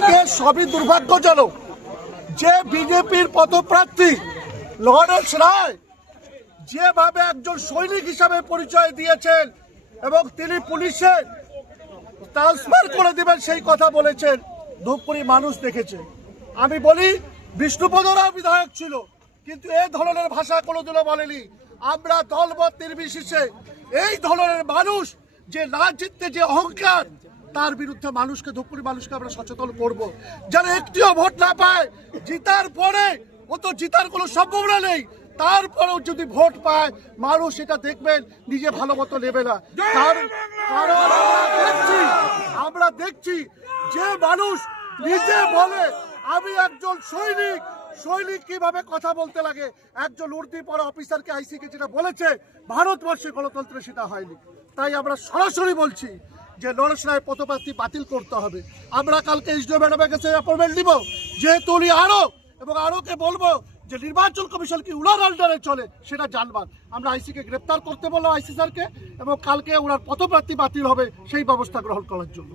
আজকে সবই দুর্ভাগ্যজনক যে বিজেপির পদপ্রার্থী লরেন্স রায় যেভাবে একজন সৈনিক হিসাবে পরিচয় দিয়েছেন এবং তিনি পুলিশের ট্রান্সফার করে দিবেন সেই কথা বলেছেন, ধূপগুড়ি মানুষ দেখেছে। আমি বলি বিষ্ণুপদরাও বিধায়ক ছিল, কিন্তু এই ধরনের ভাষা কোনোদিনও বলেনি। আমরা দলমত নির্বিশেষে এই ধরনের মানুষ যে না জিততে যে অহংকার, তার বিরুদ্ধে মানুষকে, ধূপগুড়ি মানুষকে আমরা সচেতন করব। যারা একটিও ভোট না পায়, জিতার পরে ও তো জিতার কোনো সম্ভাবনা নেই, তারপরেও যদি ভোট পায় মানুষ এটা দেখবেন নিজে ভালো মতো নেবে না। কারণ আমরা দেখছি যে মানুষ নিজে বলে আমি একজন সৈনিক, সৈনিক কিভাবে কথা বলতে লাগে। একজন উর্দি পড়া অফিসারকে আইসিকে যেটা বলেছে ভারতবর্ষের গণতন্ত্রে সেটা হয়নি। তাই আমরা সরাসরি বলছি যে লরেন্স রায় পদপ্রার্থী বাতিল করতে হবে। আমরা কালকে এসডিও ম্যাডামের কাছে অ্যাপয়েন্টমেন্ট নিব, যেহেতু উনি আরোকে বলবো যে নির্বাচন কমিশন কি উনার আন্ডারে চলে সেটা জানবার। আমরা আইসিকে গ্রেপ্তার করতে বললাম আইসি স্যারকে, এবং কালকে ওনার পদপ্রার্থী বাতিল হবে সেই ব্যবস্থা গ্রহণ করার জন্য।